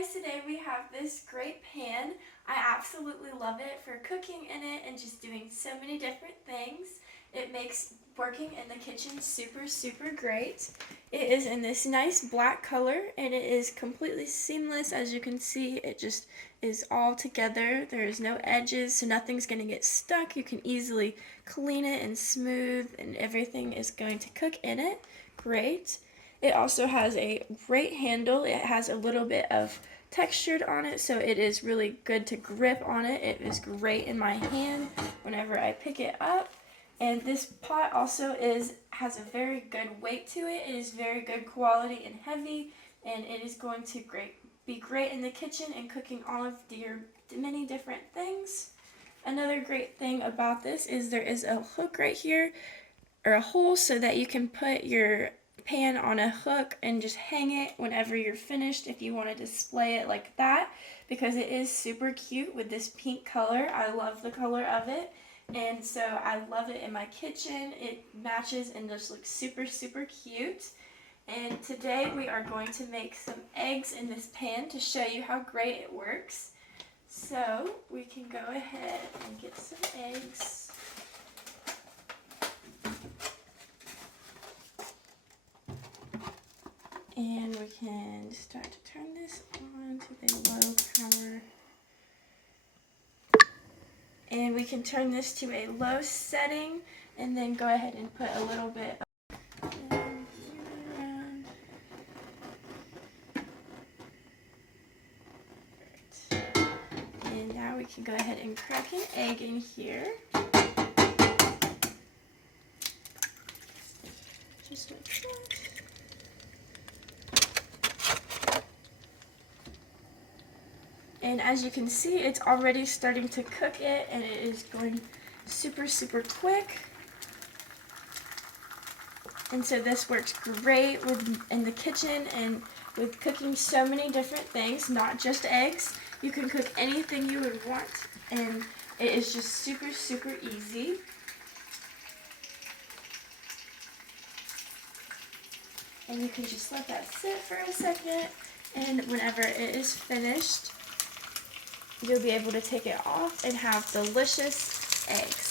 guys, today we have this great pan. I absolutely love it for cooking in it and just doing so many different things. It makes working in the kitchen super great. It is in this nice black color and it is completely seamless. As you can see, it just is all together. There's no edges, so nothing's going to get stuck. You can easily clean it and smooth, and everything is going to cook in it. Great. It also has a great handle. It has a little bit of textured on it, so it is really good to grip on it. It is great in my hand whenever I pick it up. And this pot also has a very good weight to it. It is very good quality and heavy, and it is going to be great in the kitchen and cooking all of your many different things. Another great thing about this is there is a hook right here, or a hole, so that you can put your pan on a hook and just hang it whenever you're finished if you want to display it like that, because it is super cute with this pink color. I love the color of it, and so I love it in my kitchen. It matches and just looks super cute. And today we are going to make some eggs in this pan to show you how great it works. So we can go ahead and get some eggs. And we can start to turn this on to a low power. And we can turn this to a low setting and then go ahead and put a little bit of around. And now we can go ahead and crack an egg in here. Just like that. And as you can see, it's already starting to cook it, and it is going super quick. And so this works great in the kitchen and with cooking so many different things, not just eggs. You can cook anything you would want, and it is just super easy. And you can just let that sit for a second, and whenever it is finished, you'll be able to take it off and have delicious eggs.